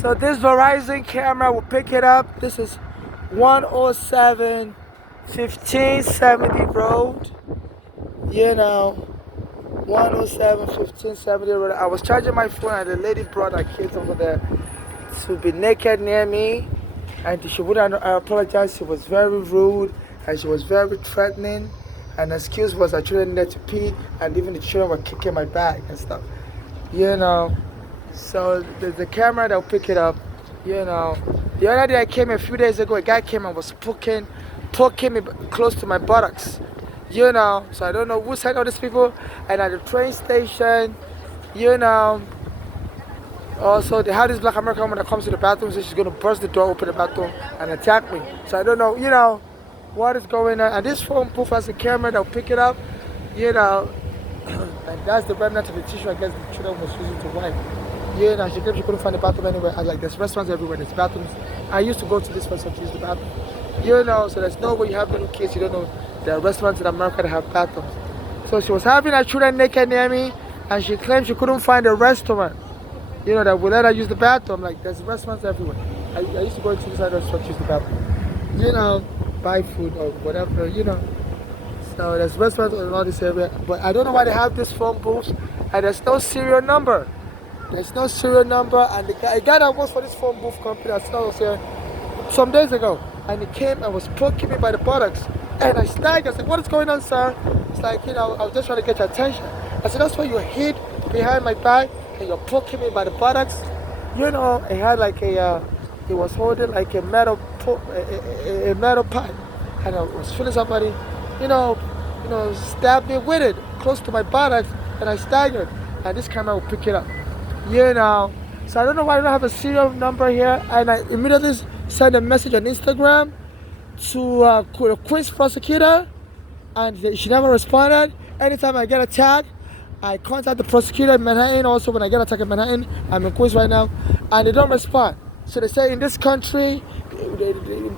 So this Verizon camera will pick it up. This is 107 1570 road. You know, 107 1570 road. I was charging my phone and the lady brought her kids over there to be naked near me. And she wouldn't apologize. She was very rude and she was very threatening. And the excuse was I children needed to pee and even the children were kicking my bag and stuff. You know. So the camera that will pick it up, you know. The other day I came a few days ago, a guy came and was poking me close to my buttocks, you know. So I don't know who sent all these people. And at the train station, you know, also they have this black American woman that comes to the bathroom, so she's gonna burst the door, open the bathroom, and attack me. So I don't know, you know, what is going on. And this phone booth has a camera that will pick it up, you know. And that's the remnant of the tissue I guess the children was using to wipe. Yeah, and she claimed she couldn't find the bathroom anywhere. I was like, there's restaurants everywhere, there's bathrooms. I used to go to this restaurant to use the bathroom. You know, so there's no way you have little kids, you don't know. There are restaurants in America that have bathrooms. So she was having her children naked near me, and she claimed she couldn't find a restaurant, you know, that would let her use the bathroom. Like, there's restaurants everywhere. I used to go to this restaurant to use the bathroom. You know, buy food or whatever, you know. So there's restaurants in all this area. But I don't know why they have this phone booth, and there's no serial number. There's no serial number, and the guy that works for this phone booth company I saw was here some days ago, and he came and was poking me by the buttocks, and I staggered. I said, "What is going on, sir?" It's like, you know, I was just trying to get your attention. I said, "That's why you hid behind my back and you're poking me by the buttocks." You know, he had like he was holding like a metal pipe, and I was feeling somebody, you know, stab me with it close to my buttocks, and I staggered, and this camera will pick it up. You know, so I don't know why I don't have a serial number here, and I immediately sent a message on Instagram to the Queens prosecutor, and she never responded. Anytime I get attacked, I contact the prosecutor in Manhattan. Also, when I get attacked in Manhattan, I'm in Queens right now, and they don't respond. So they say in this country,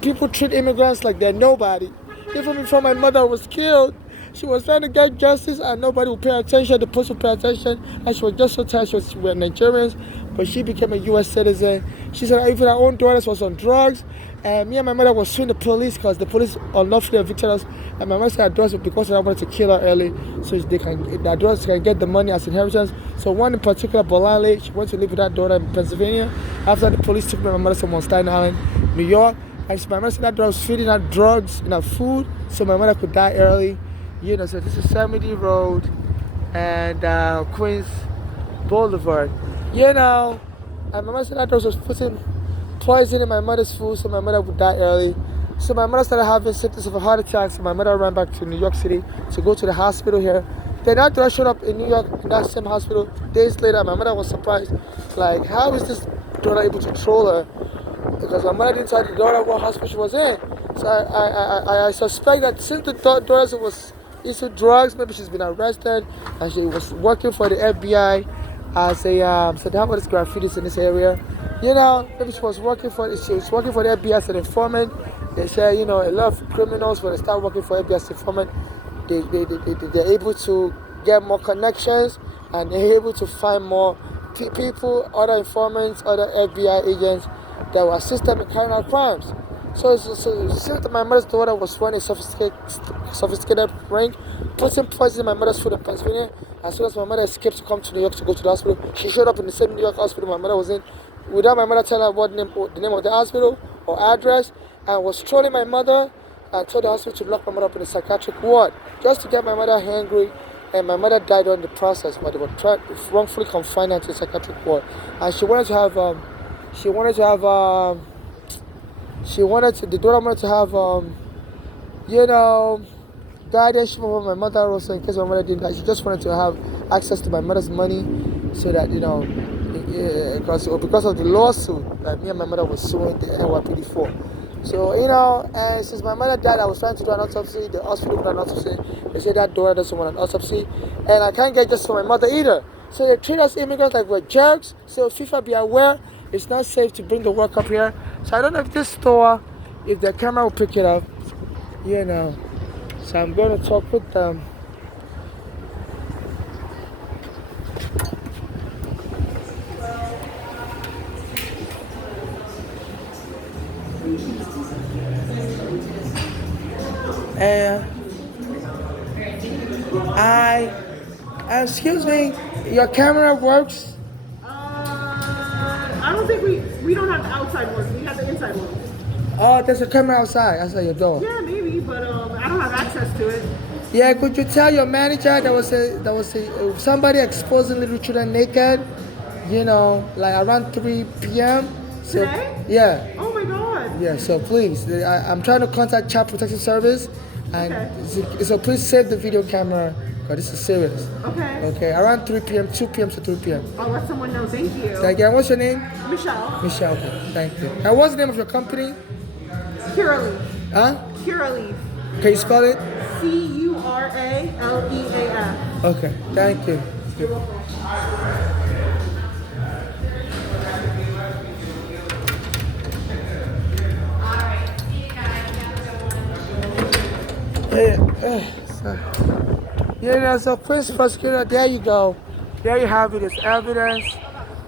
people treat immigrants like they're nobody. Even before my mother was killed, she was trying to get justice and nobody would pay attention. The police would pay attention, and she was just so tired. We were Nigerians, but she became a U.S. citizen. She said even her own daughter was on drugs, and me and my mother were suing the police because the police unlawfully evicted us. And my mother said her daughters because I wanted to kill her early, so their daughters can get the money as inheritance. So one in particular, Bolale, she went to live with that daughter in Pennsylvania. After the police took me and my mother to Mount Staten Island, New York, and my mother said that daughter was feeding her drugs in her food, so my mother could die early. You know, so this is 70 Road and Queens Boulevard. You know, and my mother said that was putting poison in my mother's food so my mother would die early. So my mother started having symptoms of a heart attack, so my mother ran back to New York City to go to the hospital here. Then after I showed up in New York in that same hospital, days later, my mother was surprised. Like, how is this daughter able to control her? Because my mother didn't tell the daughter what hospital she was in. So I suspect that since the daughter was into drugs, maybe she's been arrested, and she was working for the FBI as a so they have all these graffitis in this area. You know, maybe she was working for the FBI as an informant. They say, you know, a lot of criminals when they start working for FBI as an informant, they're able to get more connections, and they're able to find more people, other informants, other FBI agents that will assist them in carrying out crimes. So since my mother's daughter was running a sophisticated ring, putting poison in my mother's food in Pennsylvania, as soon as my mother escaped to come to New York to go to the hospital, she showed up in the same New York hospital my mother was in, without my mother telling her the name of the hospital or address, and was trolling my mother and told the hospital to lock my mother up in the psychiatric ward just to get my mother angry. And my mother died during the process, but they were wrongfully confined her to the psychiatric ward. And the daughter wanted to have, you know, guardianship over my mother also in case my mother didn't die. She just wanted to have access to my mother's money so that, you know, because of the lawsuit that me and my mother was suing the NYPD for. So, you know, and since my mother died, I was trying to do an autopsy. The hospital did an autopsy. They said that daughter doesn't want an autopsy. And I can't get justice for my mother either. So they treat us immigrants like we're jerks. So FIFA, be aware, it's not safe to bring the work up here. So I don't know if this store, if the camera will pick it up, you know. So I'm going to talk with them. And I, excuse me, your camera works? I don't think we don't have the outside ones. We have the inside ones. Oh, there's a camera outside your door. Yeah, maybe, but I don't have access to it. Yeah, could you tell your manager somebody exposing little children naked, like around 3 p.m. So Today? yeah, Oh my god. yeah. So please, I'm trying to contact Child Protection Service, and Okay. so please save the video camera because this is serious. Okay. Okay, around 3 p.m., 2 p.m. to 3 p.m. I'll let someone know. Thank you. Thank you. And what's your name? Michelle. Michelle. Okay, thank you. And what's the name of your company? Curaleaf. Huh? Curaleaf. Can you spell it? Curaleaf. Okay, thank you. So Prince Prosecutor, there you go. There you have it. It's evidence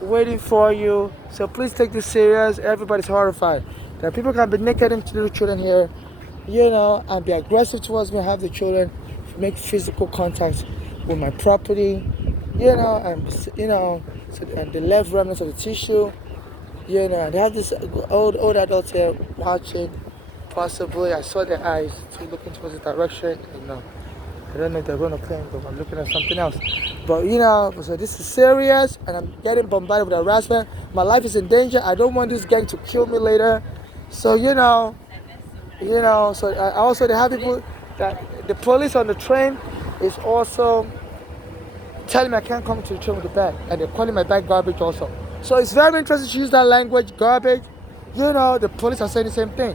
waiting for you. So please take this serious. Everybody's horrified. That people can be naked into little children here, and be aggressive towards me, have the children make physical contact with my property, and the left remnants of the tissue, and they have this old adults here watching. Possibly, I saw their eyes looking towards the direction. I don't know if they're going to claim, but I'm looking at something else. But so this is serious, and I'm getting bombarded with harassment. My life is in danger. I don't want this gang to kill me later. So so they have people that the police on the train is also telling me I can't come to the train with the bag, and they're calling my bag garbage also. So it's very interesting to use that language, garbage. The police are saying the same thing.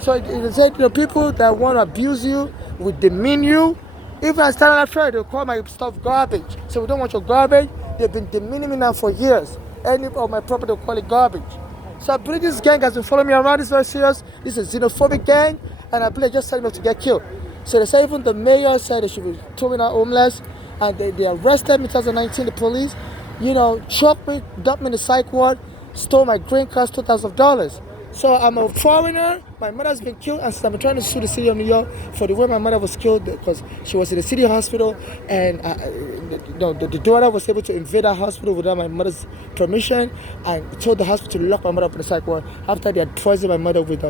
So it said, people that want to abuse you, will demean you. Even I stand on that fair, they'll call my stuff garbage. So we don't want your garbage. They've been demeaning me now for years. Any of my property, they'll call it garbage. So I believe this gang has been following me around. This is very serious. This is a xenophobic gang, and I believe just telling me to get killed. So they say even the mayor said they should be throwing out homeless, and they arrested me in 2019, the police, choked me, dumped me in the psych ward, stole my green card, $2,000. So I'm a foreigner. My mother's been killed, and so I'm trying to sue the city of New York for the way my mother was killed because she was in the city hospital, and the daughter was able to invade that hospital without my mother's permission, and told the hospital to lock my mother up in the psych ward after they had poisoned my mother with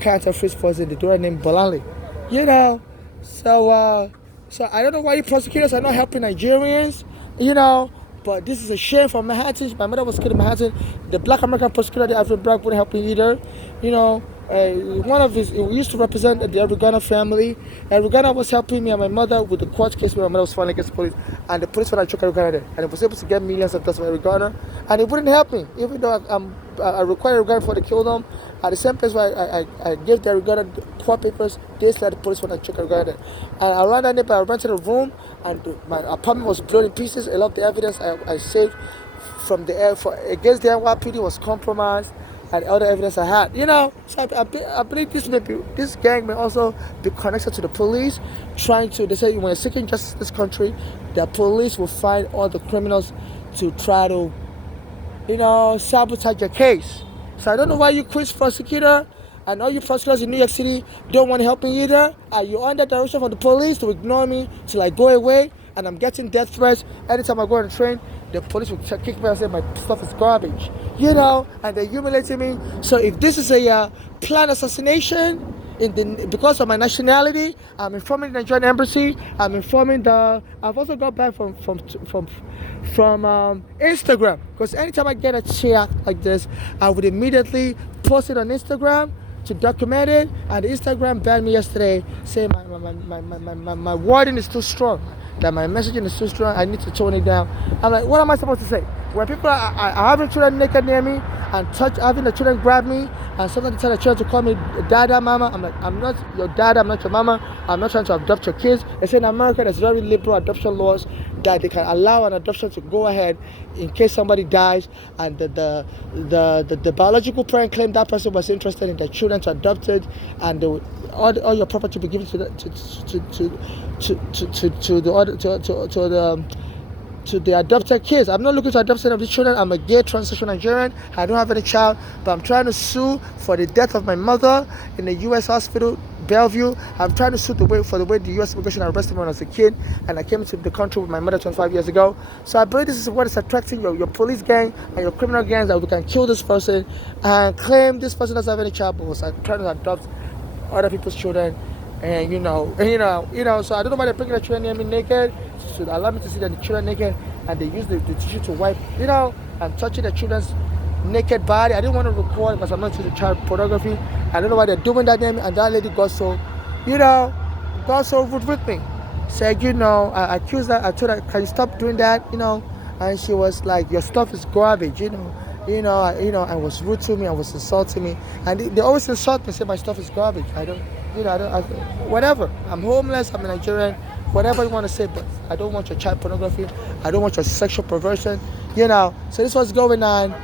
cancer-free poison. The daughter named Bolali, So I don't know why you prosecutors are not helping Nigerians, But this is a shame for Manhattan. My mother was killed in Manhattan. The Black American prosecutor, the Alfred Bragg, wouldn't help me either. One of his, he used to represent the Erugana family. Erugana was helping me and my mother with the court case where my mother was filing against the police. And the police found I took Erugana there. And it was able to get millions of dollars from Erugana. And it wouldn't help me, even though I required Erugana before they killed them. At the same place where I gave the Erugana court papers, they said the police found I took Erugana there. And around that neighborhood, I rented a room, and my apartment was blown in pieces. A lot of the evidence I saved from the air against the NYPD was compromised, and other evidence I had. So I believe this gang may also be connected to the police, they say when you're seeking justice in this country, the police will find all the criminals to try to, sabotage your case. So I don't know why you quit prosecutor, and all you prosecutors in New York City don't want to help me either. Are you under direction from the police to ignore me till I go away? And I'm getting death threats. Anytime I go on the train, the police will kick me and say my stuff is garbage. And they're humiliating me. So if this is a planned assassination because of my nationality, I'm informing the Nigerian embassy. I'm informing I've also got back from Instagram, because anytime I get a check like this, I would immediately post it on Instagram to document it. And the Instagram banned me yesterday, saying my wording is too strong, that my messaging is too strong. I need to tone it down. I'm like, what am I supposed to say? When people are having children naked near me and having the children grab me, and sometimes they tell the children to call me dada, mama. I'm like, I'm not your dada, I'm not your mama. I'm not trying to adopt your kids. They say in America there's very liberal adoption laws that they can allow an adoption to go ahead in case somebody dies, and the biological parent claimed that person was interested in their children to adopt it, and all your property will be given to to the adopted kids. I'm not looking to adopt any of these children. I'm a gay transsexual Nigerian. I don't have any child, but I'm trying to sue for the death of my mother in the U.S. hospital, Bellevue. I'm trying to sue for the way the U.S. immigration arrested me when I was a kid, and I came into the country with my mother 25 years ago. So I believe this is what is attracting your police gang and your criminal gangs, that we can kill this person and claim this person doesn't have any child, but was trying to adopt other people's children. And so I don't know why they're bringing the children near me naked. So allow me to see the children naked, and they use the tissue to wipe, and touching the children's naked body. I didn't want to record because I'm not into child pornography. I don't know why they're doing that near me, and that lady got so rude with me. Said, I accused her. I told her, can you stop doing that, and she was like, your stuff is garbage, and was rude to me and was insulting me, and they always insult me, say my stuff is garbage. Whatever. I'm homeless. I'm a Nigerian. Whatever you want to say, but I don't want your child pornography. I don't want your sexual perversion. So this was going on.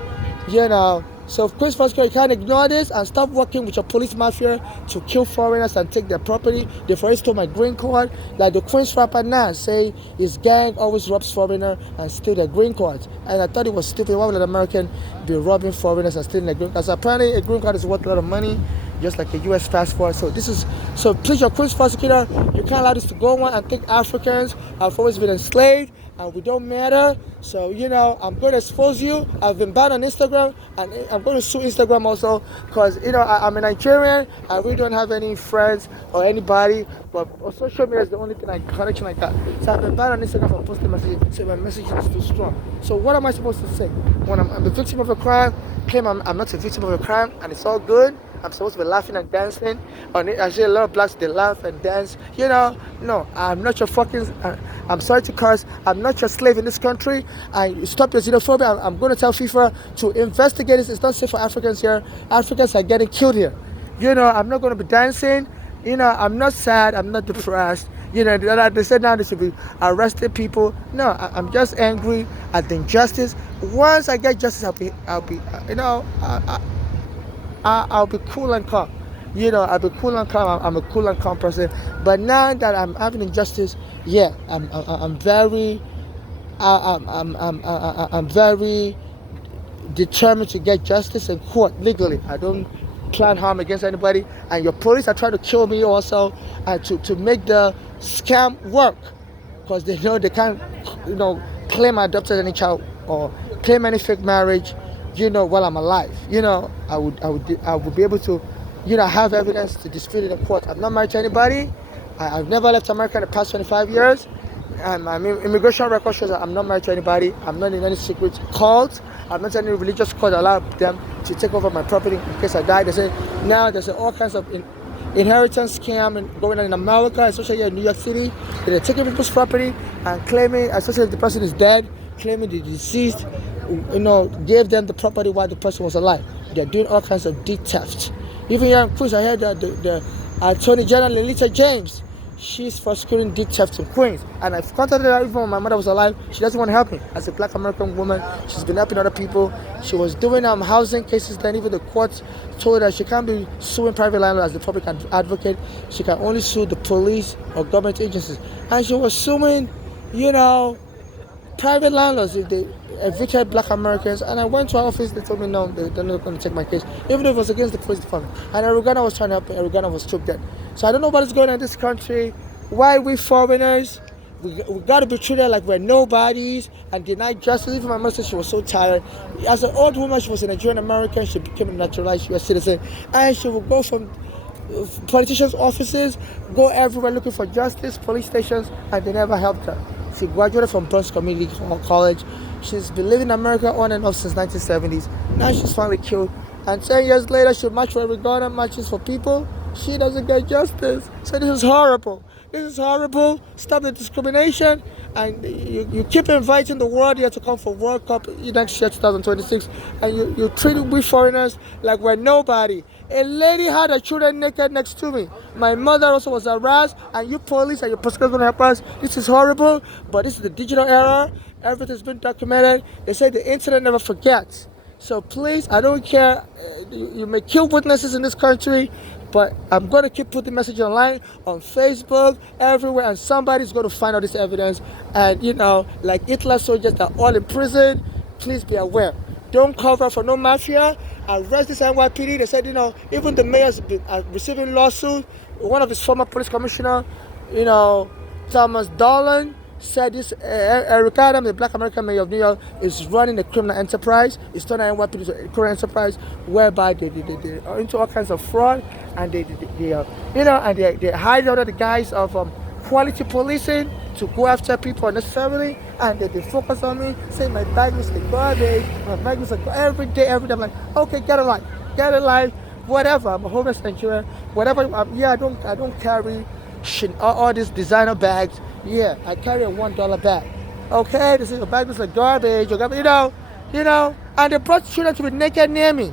So Queens Prosecutor, you can't ignore this and stop working with your police mafia to kill foreigners and take their property. They for stole my green card. Like the Queens rapper now say his gang always robs foreigners and steal their green cards. And I thought it was stupid. Why would an American be robbing foreigners and stealing their green cards? Apparently a green card is worth a lot of money, just like a US passport. So please, your Queens Prosecutor, you can't allow this to go on and think Africans have always been enslaved and we don't matter. So, I'm going to expose you. I've been banned on Instagram, and I'm going to sue Instagram also because, I'm a Nigerian. I really don't have any friends or anybody, but social media is the only connection I got. So I've been banned on Instagram for posting messages, so my message is too strong. So what am I supposed to say? When I'm the victim of a crime, claim I'm not a victim of a crime, and it's all good. I'm supposed to be laughing and dancing. I see a lot of blacks, they laugh and dance. No, I'm not your I'm sorry to curse. I'm not your slave in this country. Stop your xenophobia. I'm going to tell FIFA to investigate this. It's not safe for Africans here. Africans are getting killed here. I'm not going to be dancing. I'm not sad. I'm not depressed. They said now they should be arresting people. No, I'm just angry at the injustice. Once I get justice, I'll be cool and calm. I'll be cool and calm. I'm a cool and calm person. But now that I'm having injustice, I'm very determined to get justice in court legally. I don't plan harm against anybody. And your police are trying to kill me also, to make the scam work, because they know they can't, claim I adopted any child or claim any fake marriage. While I'm alive, I would be able to, have evidence to dispute it in court. I'm not married to anybody. I've never left America in the past 25 years. And my immigration record shows that I'm not married to anybody. I'm not in any secret cult. I'm not in any religious cult that allow them to take over my property in case I die. They say now there's all kinds of inheritance scam going on in America, especially here in New York City. They're taking people's property and claiming, especially if the person is dead, claiming the deceased gave them the property while the person was alive. They're doing all kinds of deed theft. Even here in Queens, I heard that the Attorney General Lolita James, she's prosecuting deed theft in Queens. And I've contacted her even when my mother was alive. She doesn't want to help me. As a black American woman, she's been helping other people. She was doing housing cases, then even the courts told her she can't be suing private landlords as the public advocate. She can only sue the police or government agencies. And she was suing, private landlords if they evicted black Americans. And I went to our office. They told me no, they're not going to take my case, even if it was against the police department. And Arugana was trying to help me. Arugana was choked dead. So I don't know what is going on in this country. Why we foreigners, we got to be treated like we're nobodies and denied justice. Even my mother, she was so tired. As an old woman, she was a Nigerian American. She became a naturalized U.S. citizen, and she would go from politicians' offices, go everywhere looking for justice, police stations, and they never helped her. She graduated from Bronx Community College. She's been living in America on and off since 1970s. Now she's finally killed. And 10 years later, she'll march for Ghana marches for people. She doesn't get justice. So this is horrible. This is horrible. Stop the discrimination. And you keep inviting the world here to come for World Cup next year, 2026. And you treat we foreigners like we're nobody. A lady had her children naked next to me. My mother also was harassed. And you police and your prosecutors going to help us. This is horrible. But this is the digital era. Everything's been documented. They say the internet never forgets. So please, I don't care. You may kill witnesses in this country. But I'm going to keep putting message online on Facebook, everywhere, and somebody's going to find out this evidence. And, like Hitler soldiers that are all in prison, please be aware. Don't cover for no mafia. Arrest this NYPD. They said, even the mayor's been receiving lawsuits. One of his former police commissioner, Thomas Dolan, said this Eric Adams, the Black American mayor of New York, is running a criminal enterprise. It's turning NYPD into a criminal enterprise whereby they are into all kinds of fraud, and they hide under the guise of quality policing to go after people unnecessarily, and they focus on me, say my bag is like garbage, my bag is like every day. I'm like, okay, get a life, whatever. I'm a homeless Nigerian, whatever. I don't carry all these designer bags. Yeah, I carry a $1 bag. Okay, this is a bag that's like garbage, and they brought children to be naked near me.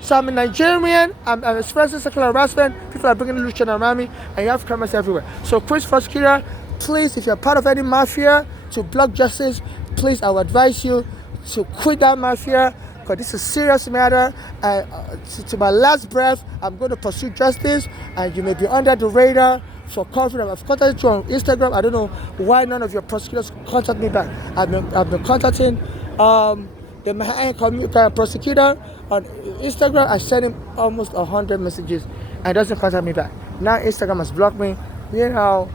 So I'm a Nigerian, I'm experiencing sexual harassment, people are bringing little children around me, and you have cameras everywhere. So Chris Prosecutor, please, if you're part of any mafia to block justice, please, I would advise you to quit that mafia, because this is a serious matter. To my last breath, I'm going to pursue justice, and you may be under the radar for covering. I've contacted you on Instagram. I don't know why none of your prosecutors contact me back. I've been contacting the Manhattan prosecutor on Instagram. I sent him almost 100 messages and doesn't contact me back. Now Instagram has blocked me,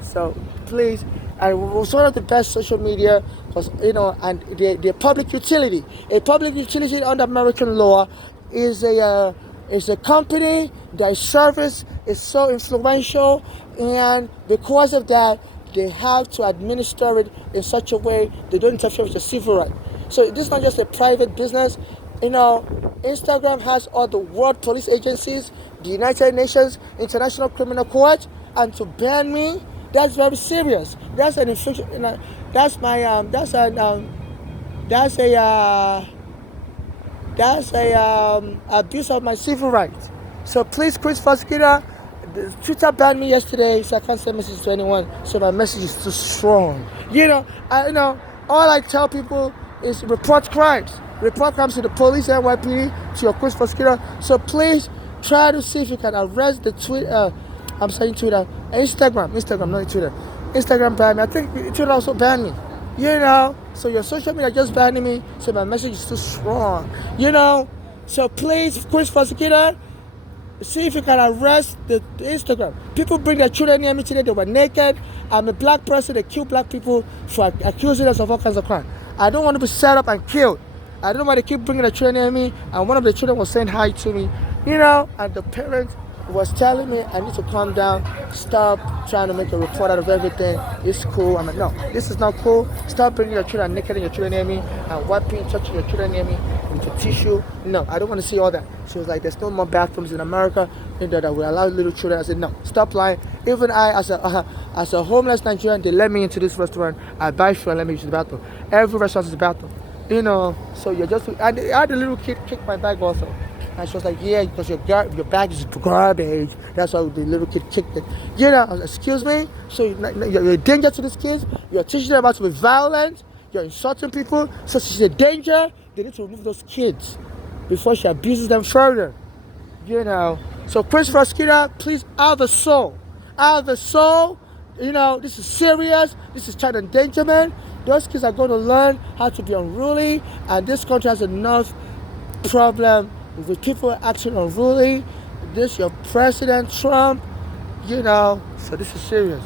so please. And it was one of the best social media because, and the public utility. A public utility under American law is a company. Their service is so influential, and because of that, they have to administer it in such a way they don't interfere with your civil right. So this is not just a private business. Instagram has all the world police agencies, the United Nations International Criminal Court, and to ban me, that's very serious. That's an infliction. That's a abuse of my civil rights. So please, Chris Prosecutor, Twitter banned me yesterday, so I can't send messages to anyone. So my message is too strong. All I tell people is report crimes. Report crimes to the police, NYPD, to your Chris Prosecutor. So please try to see if you can arrest the Twitter. I'm saying Twitter, Instagram, not Twitter. Instagram banned me. I think Twitter also banned me. So your social media just banning me. So my message is too strong. So please, Chris Prosecutor, see if you can arrest the Instagram. People bring their children near me today. They were naked. I'm a black person. They kill black people for accusing us of all kinds of crime. I don't want to be set up and killed. I don't know why they keep bringing their children near me. And one of the children was saying hi to me, and the parent was telling me I need to calm down, stop trying to make a report out of everything. It's cool. I'm like, no, this is not cool. Stop bringing your children naked and your children near me and wiping, touching your children near me with tissue. No, I don't want to see all that. She was like, there's no more bathrooms in America that will allow little children. I said, no, stop lying. Even I, as a homeless Nigerian, they let me into this restaurant. I buy food and let me use the bathroom. Every restaurant is a bathroom. So you're just, and I had a little kid kick my bag also. And she was like, yeah, because your bag is garbage. That's why the little kid kicked it. I was like, excuse me? So you're a danger to these kids? You're teaching them about to be violent? You're insulting people? So she's a danger? They need to remove those kids before she abuses them further. So Chris Prosecutor, please, out of the soul. Out of the soul. This is serious. This is child endangerment. Those kids are going to learn how to be unruly. And this country has enough problem with people acting unruly. This your President Trump, so this is serious.